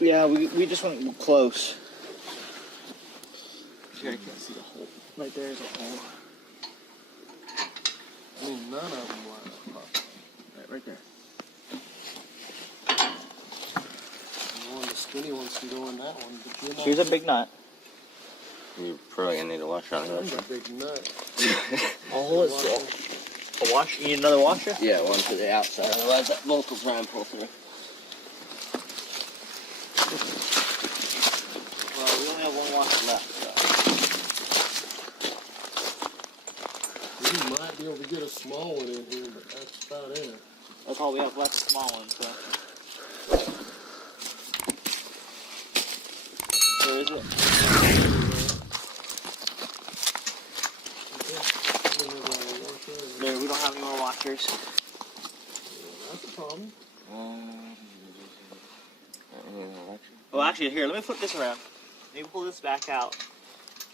Yeah, we just went close. I can't see the hole. Right there is a hole. I mean, none of them were up. Right there. One of the skinny ones can go in that one. But you're not. Here's a big nut. You're probably gonna need a washer on That's that. a big nut. A hole is full. A wash? You need another washer? Yeah, one to the outside. Otherwise, that bolt will try and pull through. Well, we only have one washer left. We might be able to get a small one in here, but that's about it. That's all we have left, a small one. So. Where is it? There, we don't have any more washers. That's a problem. Oh, actually, here, let me flip this around. Maybe pull this back out.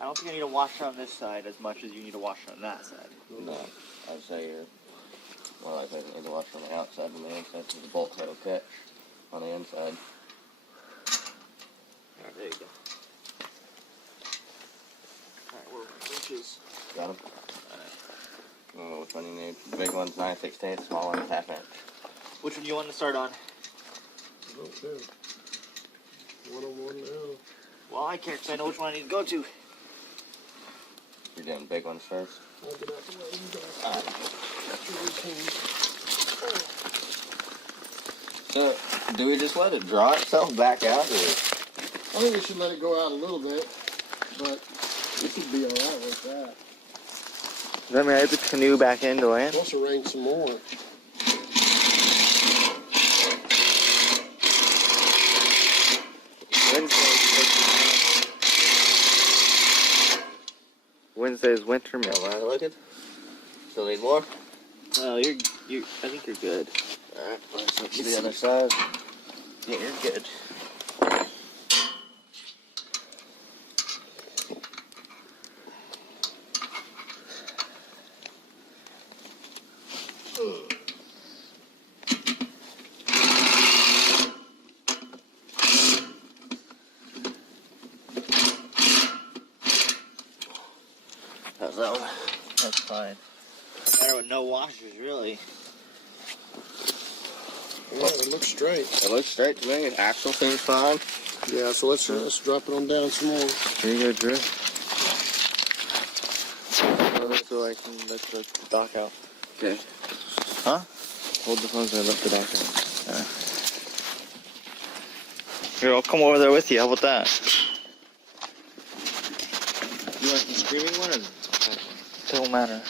I don't think I need a washer on this side as much as you need a washer on that side. No, I'd say you're more likely to need a washer on the outside than the inside, because the bolt's will catch on the inside. Alright, there you go. Alright, we're inches. Got them? Oh, which one you need? The big one's 9/16, small one's 1/2 inch. Which one do you want to start on? I don't care. One on one now. Well, I care because I know which one I need to go to. You're doing big ones first. I'll get out the way. You go. Alright. So, do we just let it draw itself back out, or? I think we should let it go out a little bit, but we should be alright with that. Does that mean I have the canoe back into land? Let's arrange some more. Wednesday's winter meal. Am I looking? Still need more? Well, I think you're good. Alright, let's look to the other side. Yeah, you're good. How's that one? That's fine. Better with no washers, really. Yeah, it looks straight. It looks straight to me. Axle seems fine. Yeah, so let's drop it on down some more. Here you go, Drew. So I can let the dock out. Okay. Huh? Hold the phone so I let the dock out. Here, I'll come over there with you. How about that? You want the screaming one or? Don't matter.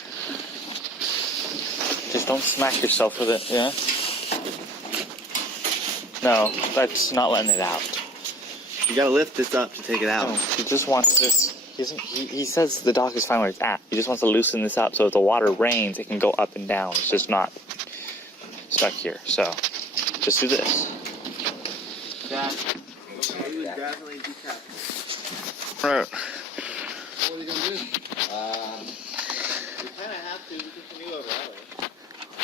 Just don't smack yourself with it, yeah? No, that's not letting it out. You gotta lift this up to take it out. No, he just wants this. He says the dock is fine where it's at. He just wants to loosen this up so if the water rains, it can go up and down. It's just not stuck here. So, just do this. That. Definitely detached. What Right. are you gonna do? You kind of have to get the canoe over that way.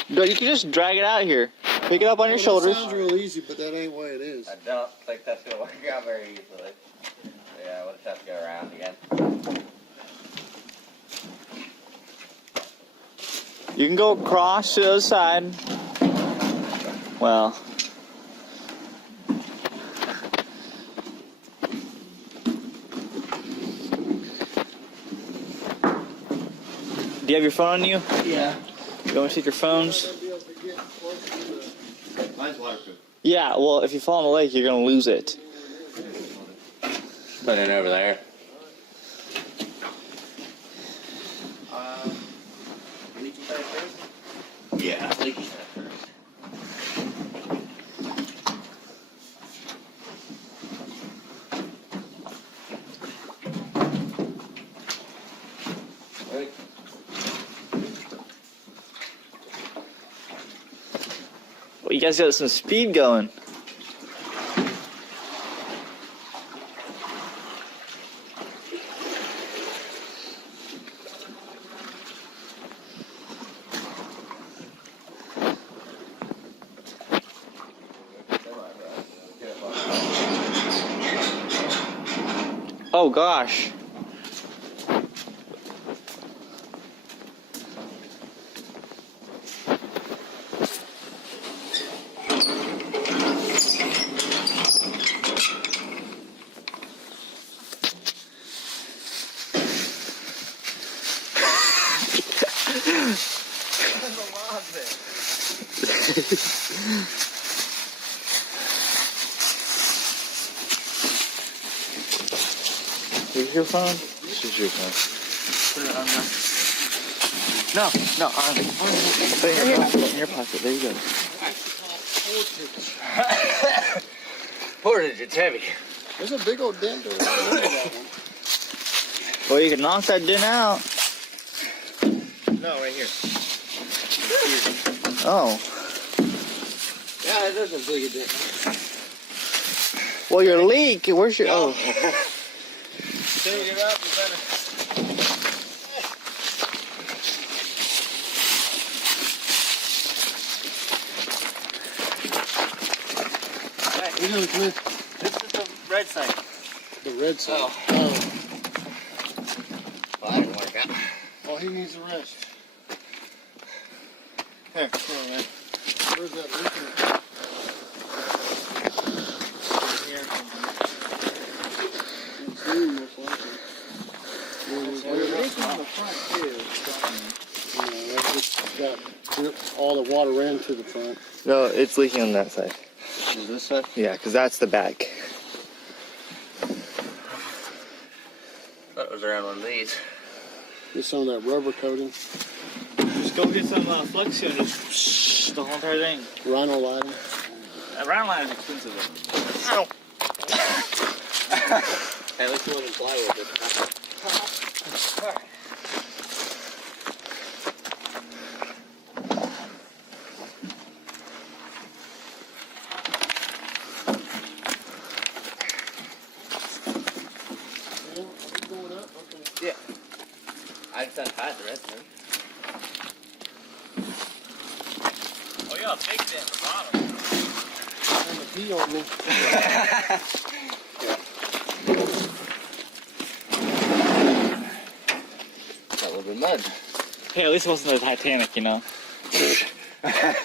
No, you can just drag it out here. Pick it up on your shoulders. That sounds real easy, but that ain't the way it is. I don't think that's gonna work out very easily. Yeah, we'll just have to go around again. You can go across to the other side. Well. Do you have your phone on you? Yeah. You want to take your phones? Mine's waterproof. Yeah, well, if you fall in the lake, you're going to lose it. Put it over there. Leaky side first? Yeah, leaky side first. Ready? Well, you guys got some speed going. Oh gosh. Is your phone? This is your phone. Put it on there. No, Put it in your pocket. In your pocket. There you go. portage, it's heavy. There's a big old dent there. I remember that one. Well, you can knock that dent out. No, right here. Oh. Yeah, it doesn't big a dent. Well, your leak. Where's your? Oh. Till you get up, you better. We're gonna come in. This is the red side. The red side. Oh. Oh. Well, that didn't work out. Oh, he needs a rest. Here, man. Where's that leaking? Here. It's leaking most likely. We're leaking on the front too. That's just got all the water ran to the front. No, it's leaking on that side. Is this side? Yeah, because that's the back. Thought it was around one of these. Get some of that rubber coating. Just go get some Flexio and just the whole entire thing. Rhino lighting. Round line is expensive. Ow! Hey, at least it wasn't plywood. Going up? Okay. Yeah. I just untied the rest of it. Oh, yeah, big dent at the bottom. And the pee on me. Got a little bit of mud. Hey, at least it wasn't the Titanic, you know? That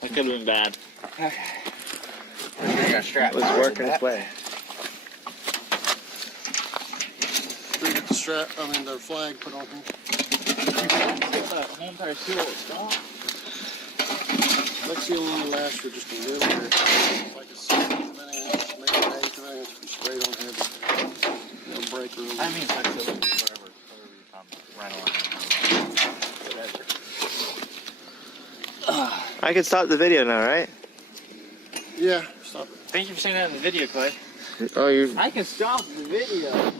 could have been bad. Got a strap. It was working its way. We get the strap, the flag put on here. The whole entire seal is gone. Let's see only last for just a little bit. Like a 7 inch, maybe an eighth of an inch. Be straight on heavy. No break room. I mean, Flexio, whatever you're talking about. Round line. I can stop the video now, right? Yeah, stop it. Thank you for saying that in the video, Clay. Oh, you I can stop the video.